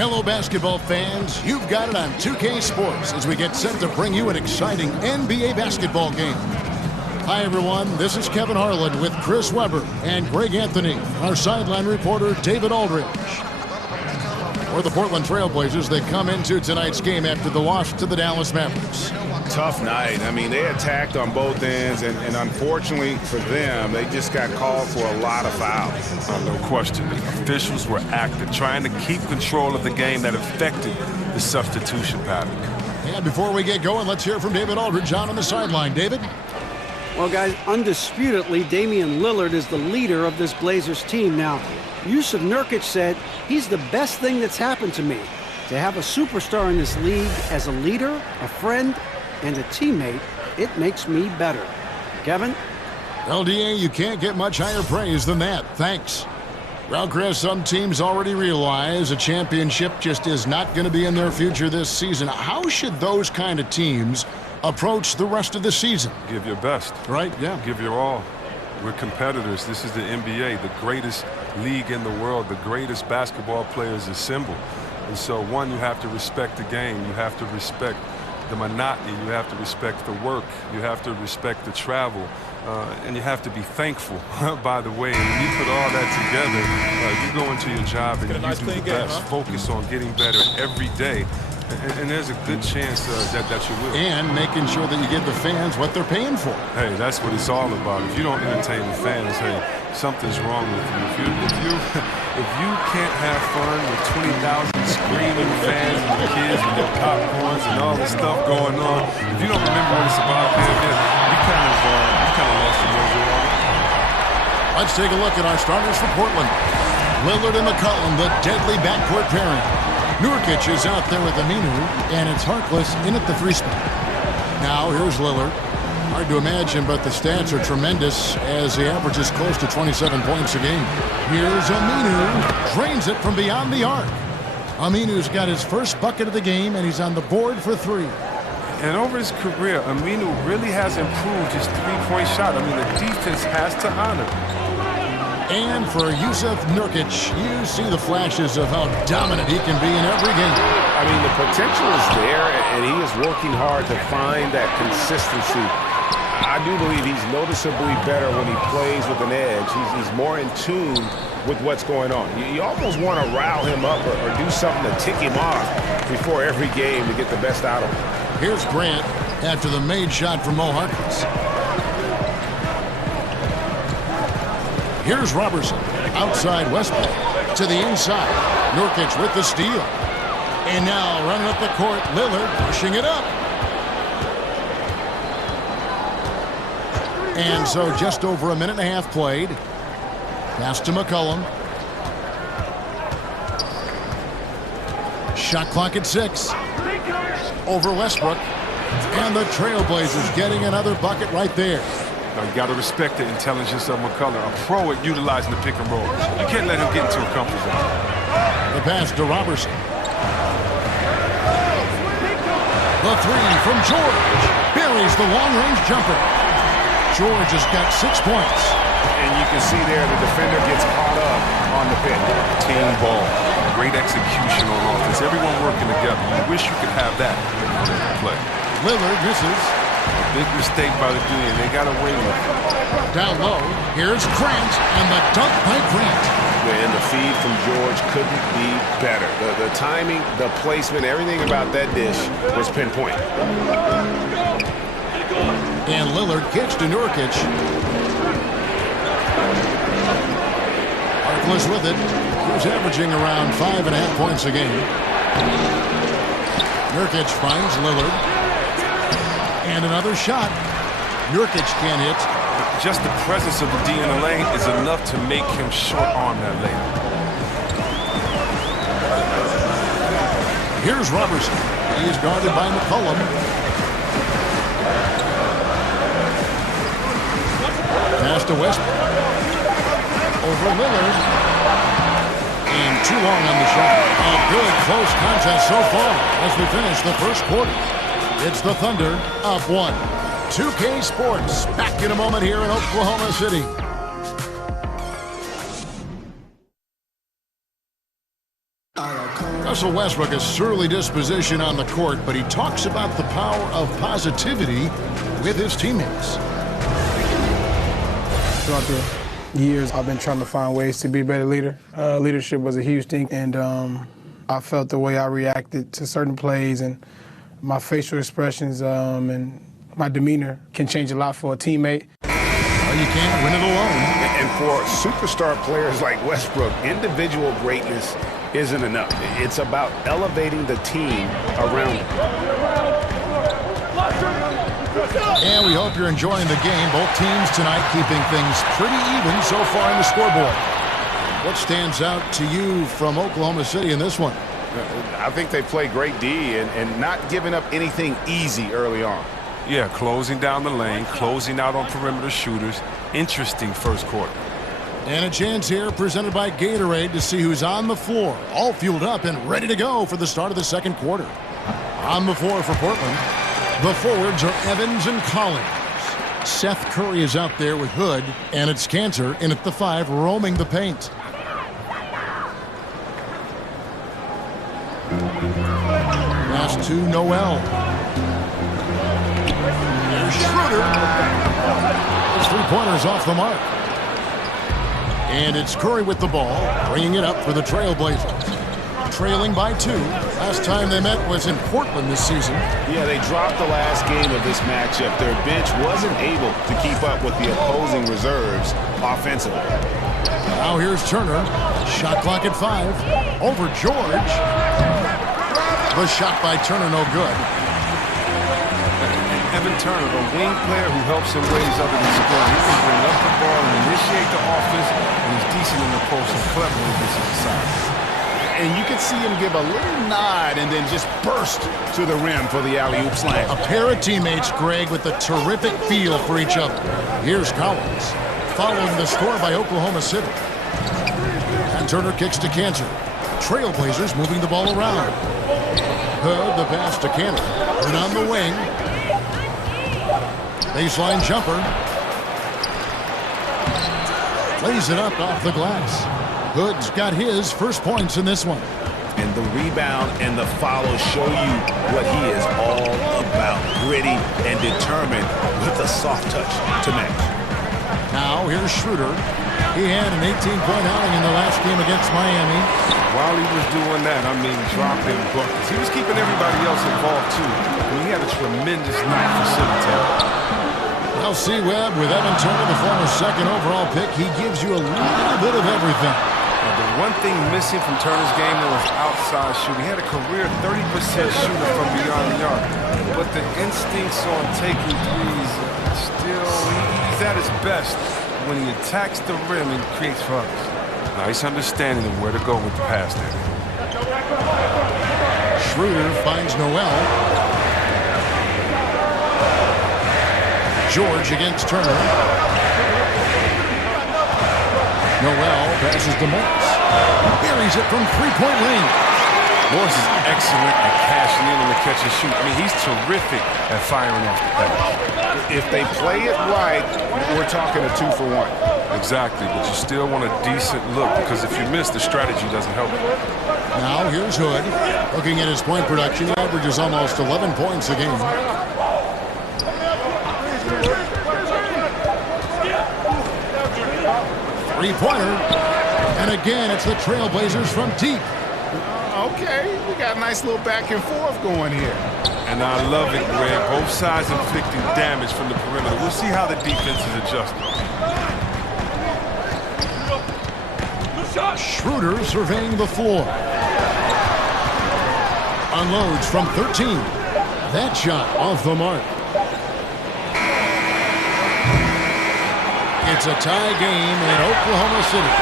Hello, basketball fans. You've got it on 2K Sports as we get set to bring you an exciting NBA basketball game. Hi, everyone. This is Kevin Harlan with Chris Webber and Greg Anthony, our sideline reporter, David Aldridge. For the Portland Trail Blazers, they come into tonight's game after the loss to the Dallas Mavericks. Tough night. I mean, they attacked on both ends, and unfortunately for them, they just got called for a lot of fouls. No question. The officials were active, trying to keep control of the game that affected the substitution pattern. And before we get going, let's hear from David Aldridge on the sideline. David? Well, guys, undisputedly, Damian Lillard is the leader of this Blazers team. Now, Jusuf Nurkic said, he's the best thing that's happened to me. To have a superstar in this league as a leader, a friend, and a teammate, it makes me better. Kevin? LDA, you can't get much higher praise than that. Thanks. Well, Chris, some teams already realize a championship just is not going to be in their future this season. How should those kind of teams approach the rest of the season? Give your best. Right, yeah. Give your all. We're competitors. This is the NBA, the greatest league in the world. The greatest basketball players assemble. And so, one, you have to respect the game. You have to respect the monotony. You have to respect the work. You have to respect the travel. And you have to be thankful, by the way. When you put all that together, you go into your job and you do the best. Focus on getting better every day. And there's a good chance that you will. And making sure that you give the fans what they're paying for. Hey, that's what it's all about. If you don't entertain the fans, hey, something's wrong with you. If you can't have fun with 20,000 screaming fans and the kids with their popcorns and all the stuff going on, if you don't remember what it's about, man, you kind of lost the mojo on it. Let's take a look at our starters for Portland. Lillard and McCollum, the deadly backcourt pairing. Nurkic is out there with Aminu, and it's Harkless in at the 3 spot. Now, here's Lillard. Hard to imagine, but the stats are tremendous as he averages close to 27 points a game. Here's Aminu. Drains it from beyond the arc. Aminu's got his first bucket of the game, and he's on the board for 3. And over his career, Aminu really has improved his three-point shot. I mean, the defense has to honor him. And for Jusuf Nurkic, you see the flashes of how dominant he can be in every game. I mean, the potential is there, and he is working hard to find that consistency. I do believe he's noticeably better when he plays with an edge. He's more in tune with what's going on. You almost want to rile him up or do something to tick him off before every game to get the best out of him. Here's Grant after the made shot from Mo Harkless. Here's Robertson, outside Westbrook, to the inside. Nurkic with the steal. And now running up the court, Lillard pushing it up. And so just over a minute and a half played. Pass to McCollum. Shot clock at 6. Over Westbrook. And the Trailblazers getting another bucket right there. Now, you got to respect the intelligence of McCullough, a pro at utilizing the pick and roll. You can't let him get into a comfort zone. The pass to Robertson. The 3 from George. Buries the long-range jumper. George has got 6 points. And you can see there the defender gets caught up on the pick. Team ball. Great execution on offense. Everyone working together. You wish you could have that play. Lillard misses. A big mistake by the Union. They got away with it. Down low, here's Grant, and the dunk by Grant. And the feed from George couldn't be better. The timing, the placement, everything about that dish was pinpoint. And Lillard kicks to Nurkic. Harkless with it. He's averaging around 5.5 points a game. Nurkic finds Lillard. And another shot. Nurkic can't hit. Just the presence of the D in the lane is enough to make him short-arm that layup. Here's Robertson. He is guarded by McCollum. Pass to Westbrook. Over Lillard. And too long on the shot. A good close contest so far as we finish the first quarter. It's the Thunder up 1. 2K Sports back in a moment here in Oklahoma City. I got Russell Westbrook, a surly disposition on the court, but he talks about the power of positivity with his teammates. Throughout the years, I've been trying to find ways to be a better leader. Leadership was a huge thing, and I felt the way I reacted to certain plays and my facial expressions and my demeanor can change a lot for a teammate. Well, you can't win it alone. And for superstar players like Westbrook, individual greatness isn't enough. It's about elevating the team around him. And we hope you're enjoying the game. Both teams tonight keeping things pretty even so far in the scoreboard. What stands out to you from Oklahoma City in this one? I think they play great D and not giving up anything easy early on. Yeah, closing down the lane, closing out on perimeter shooters. Interesting first quarter. And a chance here presented by Gatorade to see who's on the floor, all fueled up and ready to go for the start of the second quarter. On the floor for Portland, the forwards are Evans and Collins. Seth Curry is out there with Hood, and it's Cantor in at the 5, roaming the paint. Pass to Noel. Here's Schroeder. His three-pointers off the mark. And it's Curry with the ball, bringing it up for the Trailblazers. Trailing by 2. Last time they met was in Portland this season. Yeah, they dropped the last game of this matchup. Their bench wasn't able to keep up with the opposing reserves offensively. Now here's Turner. Shot clock at 5. Over George. The shot by Turner, no good. Evan Turner, the wing player who helps in ways other than scoring. He can bring up the ball and initiate the offense, and he's decent in the post and clever when he gets inside. And you can see him give a little nod and then just burst to the rim for the alley-oop slam. A pair of teammates, Greg, with a terrific feel for each other. Here's Collins, following the score by Oklahoma City. And Turner kicks to Cantor. Trailblazers moving the ball around. Hood, the pass to Cantor. Hood on the wing. Baseline jumper. Lays it up off the glass. Hood's got his first points in this one. And the rebound and the follow show you what he is all about. Gritty and determined with a soft touch to match. Now here's Schroeder. He had an 18-point outing in the last game against Miami. While he was doing that, I mean, dropping buckets. He was keeping everybody else involved, too. I mean, he had a tremendous night facilitating. Well, C-Webb with Evan Turner, the former second overall pick, he gives you a little bit of everything. Now, the one thing missing from Turner's game was outside shooting. He had a career 30% shooter from beyond the arc. But the instincts on taking threes, still, he's at his best when he attacks the rim and creates for others. Nice understanding of where to go with the pass there. Schroeder finds Noel. George against Turner. Noel passes to Morris. Buries it from three-point lane. Morris is excellent at cashing in on the catch and shoot. I mean, he's terrific at firing off the pass. If they play it right, we're talking a 2-for-1. Exactly, but you still want a decent look because if you miss, the strategy doesn't help you. Now here's Hood. Looking at his point production, he averages almost 11 points a game. Three-pointer. And again, it's the Trailblazers from deep. Okay, we got a nice little back and forth going here. And I love it, Greg. Both sides inflicting damage from the perimeter. We'll see how the defense is adjusting. Schroeder surveying the floor. Unloads from 13. That shot off the mark. It's a tie game in Oklahoma City.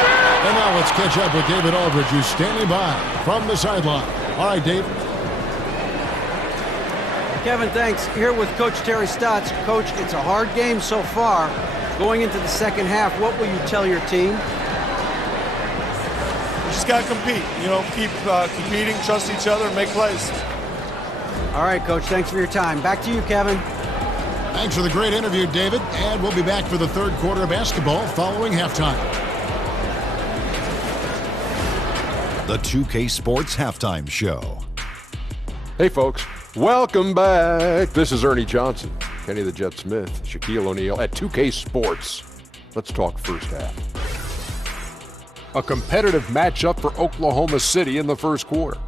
And now let's catch up with David Aldridge, who's standing by from the sideline. All right, David. Kevin, thanks. Here with Coach Terry Stotts. Coach, it's a hard game so far. Going into the second half, what will you tell your team? We just got to compete. You know, keep competing, trust each other, and make plays. All right, Coach, thanks for your time. Back to you, Kevin. Thanks for the great interview, David. And we'll be back for the third quarter of basketball following halftime. the 2K Sports Halftime Show. Hey folks, welcome back. This is Ernie Johnson, Kenny the Jet Smith, Shaquille O'Neal at 2K Sports. Let's talk first half. A competitive matchup for Oklahoma City in the first quarter.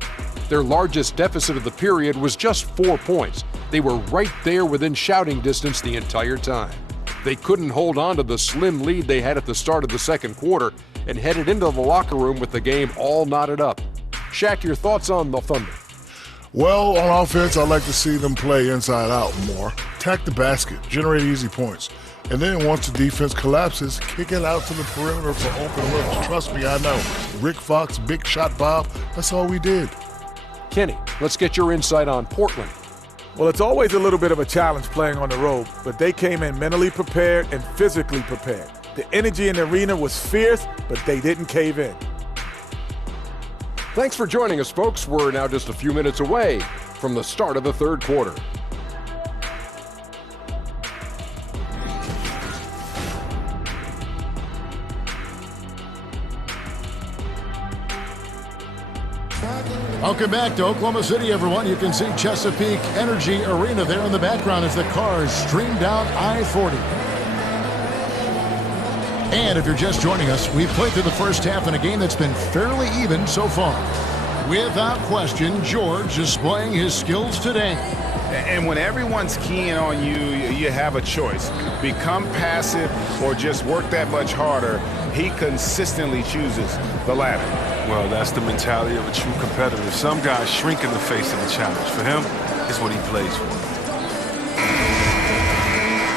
Their largest deficit of the period was just 4 points. They were right there within shouting distance the entire time. They couldn't hold on to the slim lead they had at the start of the second quarter and headed into the locker room with the game all knotted up. Shaq, your thoughts on the Thunder? Well, on offense, I'd like to see them play inside out more. Attack the basket, generate easy points. And then once the defense collapses, kick it out to the perimeter for open looks. Trust me, I know. Rick Fox, Big Shot Bob, that's all we did. Kenny, let's get your insight on Portland. Well, it's always a little bit of a challenge playing on the road, but they came in mentally prepared and physically prepared. The energy in the arena was fierce, but they didn't cave in. Thanks for joining us, folks. We're now just a few minutes away from the start of the third quarter. Welcome back to Oklahoma City, everyone. You can see Chesapeake Energy Arena there in the background as the cars stream down I-40. And if you're just joining us, we've played through the first half in a game that's been fairly even so far. Without question, George displaying his skills today. And when everyone's keying on you, you have a choice. Become passive or just work that much harder. He consistently chooses the latter. Well, that's the mentality of a true competitor. Some guys shrink in the face of a challenge. For him, it's what he plays for.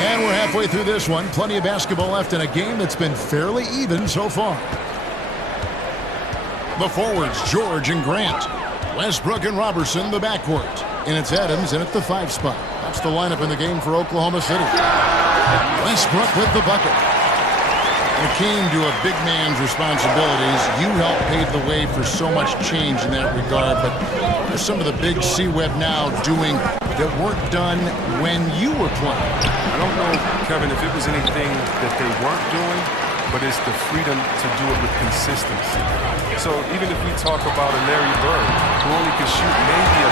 And we're halfway through this one. Plenty of basketball left in a game that's been fairly even so far. The forwards, George and Grant. Westbrook and Robertson, the backcourt. And it's Adams in at the 5 spot. That's the lineup in the game for Oklahoma City. Westbrook with the bucket. Akeem to a big man's responsibilities. You helped pave the way for so much change in that regard, but what are some of the big C-Web now doing that weren't done when you were playing? I don't know, Kevin, if it was anything that they weren't doing, but it's the freedom to do it with consistency. So even if we talk about a Larry Bird, who only could shoot maybe a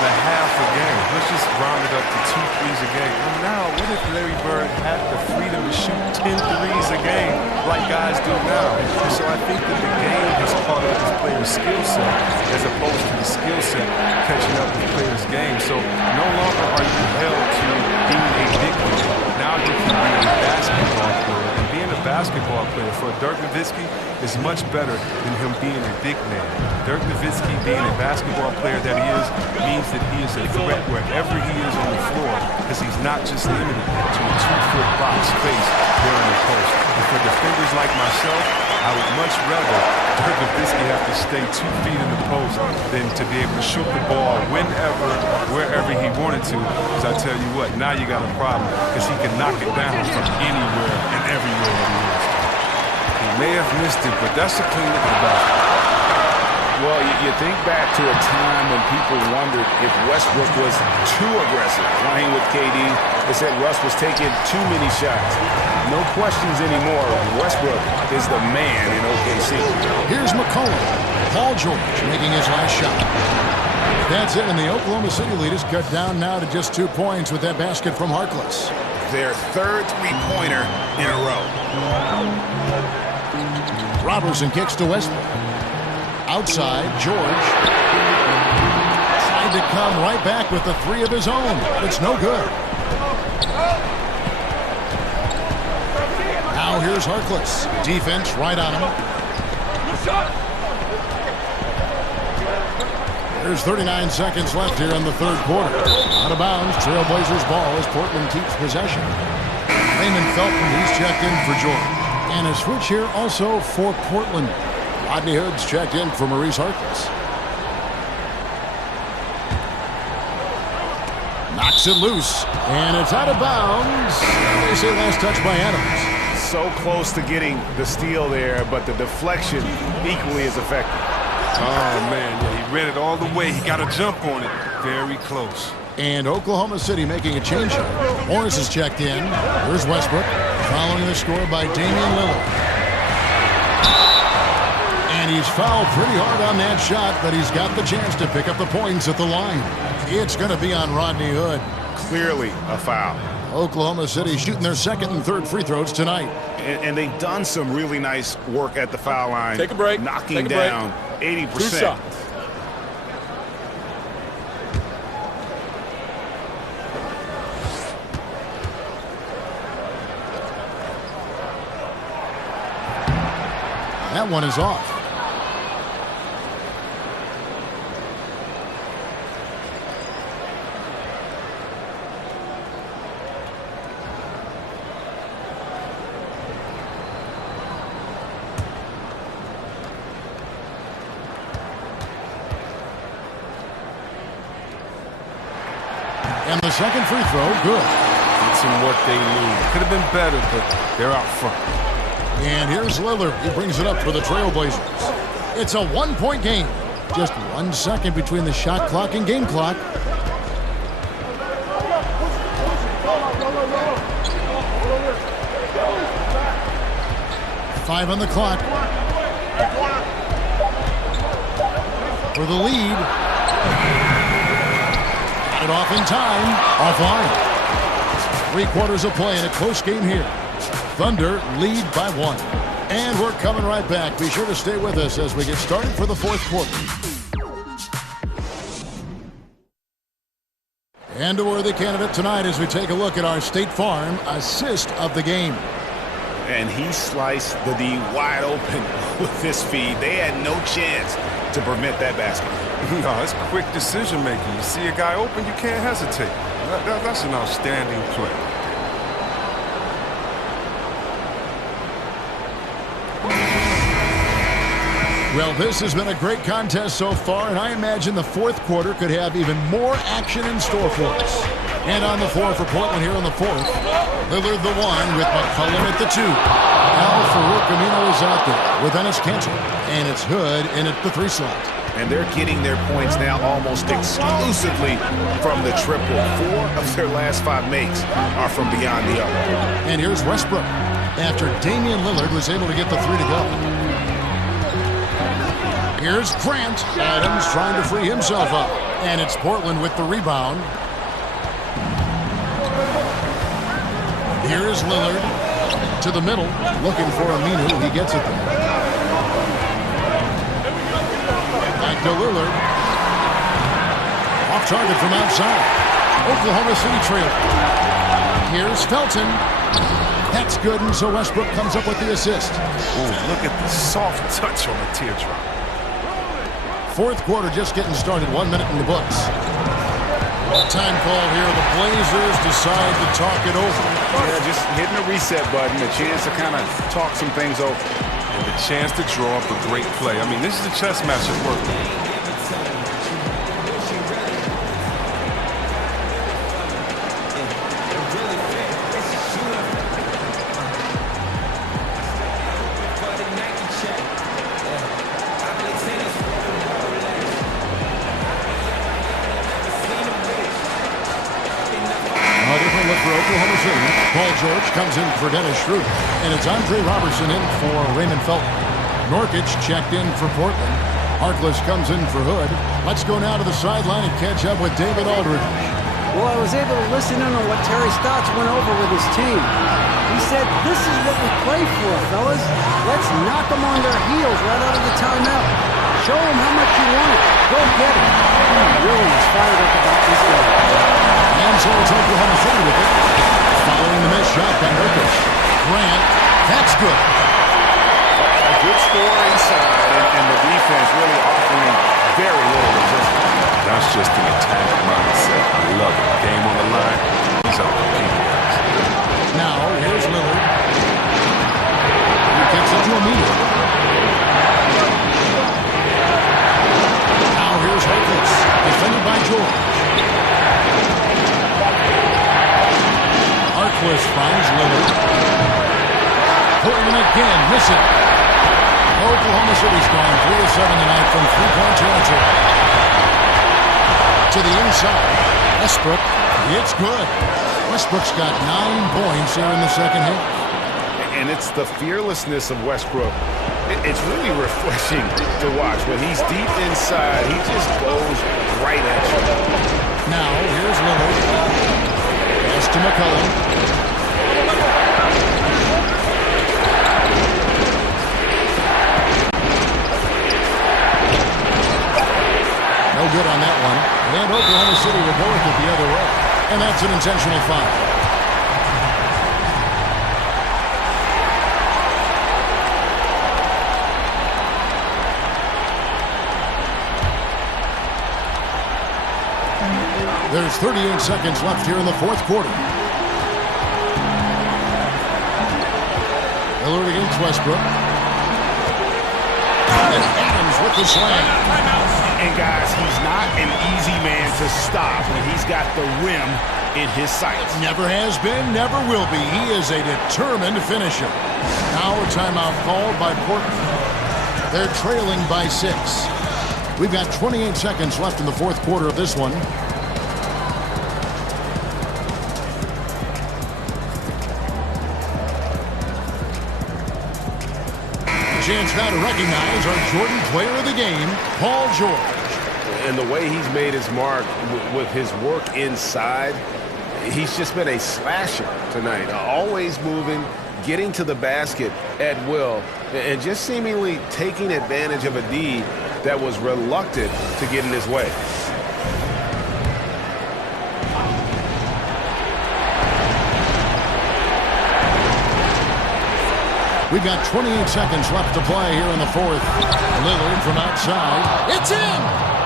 3.5 a game, let's just round it up to 2 threes a game. Well, now, what if Larry Bird had the freedom to shoot 10 threes a game like guys do now? And so I think that the game has caught up with players' skill set as opposed to the skill set catching up with players' game. So no longer are you held to being a big player. Now you can be a basketball player. And being a basketball player for Dirk Nowitzki is much better than him being a big man. Dirk Nowitzki, being a basketball player that he is, means that he is a threat wherever he is on the floor, because he's not just limited to a 2-foot box space there in the post. And for defenders like myself, I would much rather Dirk Nowitzki have to stay 2 feet in the post than to be able to shoot the ball whenever, wherever he wanted to. Because I tell you what, now you got a problem, because he can knock it down from anywhere and everywhere that he is. He may have missed it, but that's a clean look at the basket. Well, you think back to a time when people wondered if Westbrook was too aggressive playing with KD. They said Russ was taking too many shots. No questions anymore. Westbrook is the man in OKC. Here's McCollum. Paul George making his last shot. That's it, and the Oklahoma City lead is cut down now to just 2 points with that basket from Harkless. Their third three-pointer in a row. Robertson kicks to Westbrook. Outside, George trying to come right back with the 3 of his own. It's no good. Now here's Harkless. Defense right on him. There's 39 seconds left here in the third quarter. Out of bounds, Trailblazers ball as Portland keeps possession. Raymond Felton, he's checked in for George. And a switch here also for Portland. Rodney Hood's checked in for Maurice Harkless. Knocks it loose, and it's out of bounds. They say last touch by Adams. So close to getting the steal there, but the deflection equally as effective. Oh, man, yeah, he read it all the way. He got a jump on it. Very close. And Oklahoma City making a change here. Morris is checked in. Here's Westbrook, following the score by Damian Lillard. And he's fouled pretty hard on that shot, but he's got the chance to pick up the points at the line. It's going to be on Rodney Hood. Clearly a foul. Oklahoma City shooting their second and third free throws tonight. And they've done some really nice work at the foul line. Take a break. Knocking down 80%. 2 shots. That one is off. And the second free throw, good. It's in what they need. Could have been better, but they're out front. And here's Lillard. He brings it up for the Trailblazers. It's a one-point game. Just 1 second between the shot clock and game clock. Five on the clock. For the lead. Got it off in time. Offline. 3 quarters of play in a close game here. Thunder lead by 1. And we're coming right back. Be sure to stay with us as we get started for the fourth quarter. And a worthy candidate tonight as we take a look at our State Farm assist of the game. And he sliced the D wide open with this feed. They had no chance to prevent that basket. No, it's quick decision making. You see a guy open, you can't hesitate. That's an outstanding play. Well, this has been a great contest so far, and I imagine the fourth quarter could have even more action in store for us. And on the floor for Portland here in the fourth, Lillard the 1 with McCollum at the 2. Al Farouk Amino is out there with Enes Kanter, and it's Hood in at the 3 slot. And they're getting their points now almost exclusively from the triple. 4 of their last 5 makes are from beyond the arc. And here's Westbrook after Damian Lillard was able to get the 3 to go. Here's Grant. Adams trying to free himself up. And it's Portland with the rebound. Here's Lillard to the middle, looking for Aminu. He gets it there. Back to Lillard. Off target from outside. Oklahoma City trailing. Here's Felton. That's good, and so Westbrook comes up with the assist. Ooh, look at the soft touch on the teardrop. Fourth quarter just getting started. 1 minute in the books. Time call here. The Blazers decide to talk it over. Yeah, just hitting the reset button, a chance to kind of talk some things over. And the chance to draw up a great play. I mean, this is a chess match at work. Paul George comes in for Dennis Schroeder, and it's Andre Robertson in for Raymond Felton. Norkic checked in for Portland. Harkless comes in for Hood. Let's go now to the sideline and catch up with David Aldridge. Well, I was able to listen in on what Terry Stotts went over with his team. He said, this is what we play for, fellas. Let's knock them on their heels right out of the timeout. Show them how much you want it. Go get it. He really is fired up about this game. And so it's Oklahoma City with it. Following the missed shot by Nurkic. Grant, that's good. A good score inside, and the defense really offering very little resistance. That's just an attack mindset. I love it. Game on the line. He's out competing. Now, here's Lillard. He kicks it to Aminu. Now here's Harkless. Defended by George. Harkless finds Lillard. Portland again, missing. Oklahoma City's gone 3 of 7 tonight from three-point territory. To the inside. Westbrook, it's good. Westbrook's got 9 points here in the second half. And it's the fearlessness of Westbrook It's really refreshing to watch. When he's deep inside, he just goes right at you. Now, here's Lillard. Pass to McCollum. No good on that one. And Oklahoma City will go with it the other way. And that's an intentional foul. There's 38 seconds left here in the fourth quarter. Lillard against Westbrook. And Adams with the slam. And guys, he's not an easy man to stop when he's got the rim in his sights. Never has been, never will be. He is a determined finisher. Now a timeout called by Portland. They're trailing by 6. We've got 28 seconds left in the fourth quarter of this one. Chance now to recognize our Jordan player of the game, Paul George. And the way he's made his mark with his work inside, he's just been a slasher tonight. Always moving, getting to the basket at will, and just seemingly taking advantage of a D that was reluctant to get in his way. We've got 28 seconds left to play here in the fourth. Lillard from outside. It's in!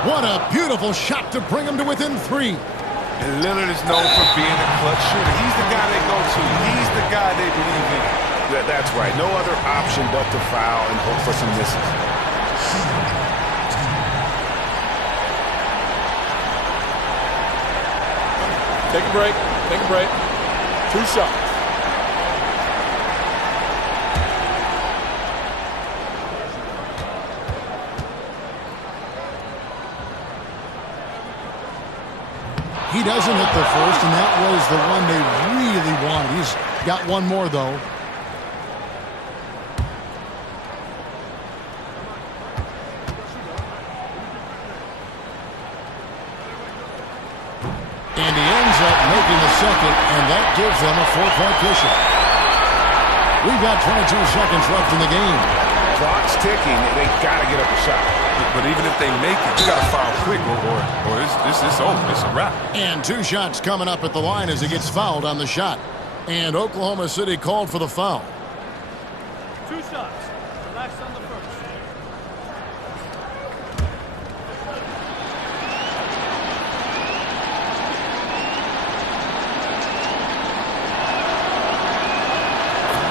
What a beautiful shot to bring him to within 3. And Lillard is known for being a clutch shooter. He's the guy they go to. He's the guy they believe in. That's right. No other option but to foul and hope for some misses. Take a break. Take a break. 2 shots. He doesn't hit the first, and that was the one they really wanted. He's got one more, though. And he ends up making the second, and that gives them a 4-point cushion. We've got 22 seconds left in the game. Clock's ticking, and they got to get up a shot. But even if they make it, you got to foul quick, or it's over. It's a wrap. And 2 shots coming up at the line as he gets fouled on the shot. And Oklahoma City called for the foul. 2 shots. Relax on the first.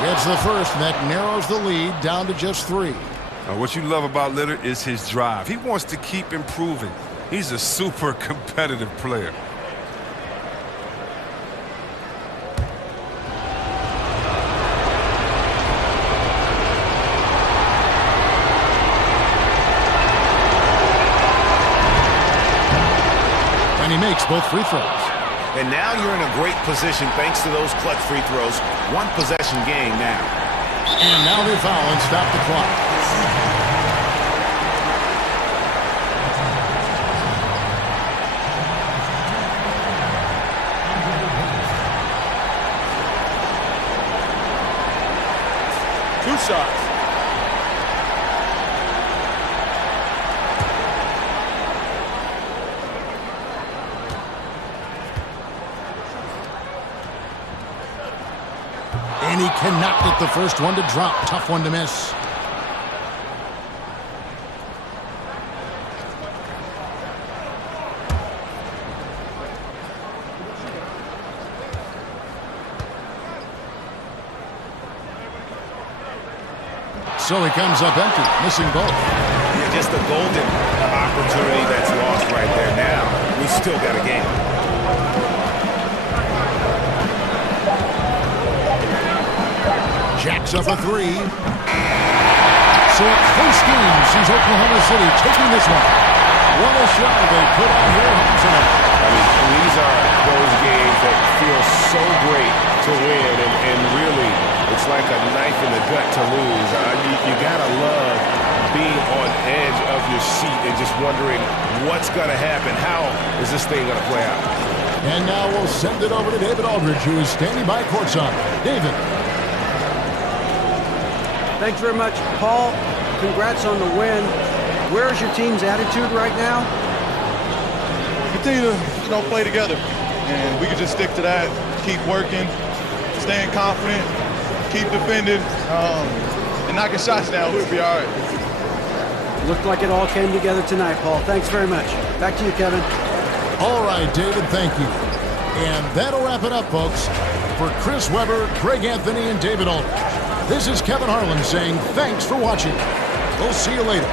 Gets the first, and that narrows the lead down to just 3. What you love about Lillard is his drive. He wants to keep improving. He's a super competitive player. And he makes both free throws. And now you're in a great position thanks to those clutch free throws. 1 possession game now. And now they foul and stop the clock. Two shots. And he cannot get the first one to drop. Tough one to miss. So he comes up empty, missing both. Yeah, just a golden opportunity that's lost right there. Now, we still got a game. Jacks up a 3. So a close game sees Oklahoma City taking this one. What a shot they put on here home tonight. I mean, these are those games that feel so great to win, and really, it's It's like a knife in the gut to lose. You gotta love being on edge of your seat and just wondering what's gonna happen. How is this thing gonna play out? And now we'll send it over to David Aldridge, who is standing by courtside. David. Thanks very much, Paul. Congrats on the win. Where's your team's attitude right now? Continue to play together, and we can just stick to that. Keep working, staying confident, keep defending, and knocking shots down. We'll be all right. Looked like it all came together tonight, Paul. Thanks very much. Back to you, Kevin. All right, David, thank you. And that'll wrap it up, folks. For Chris Webber, Greg Anthony, and David Aldridge, this is Kevin Harlan saying thanks for watching. We'll see you later.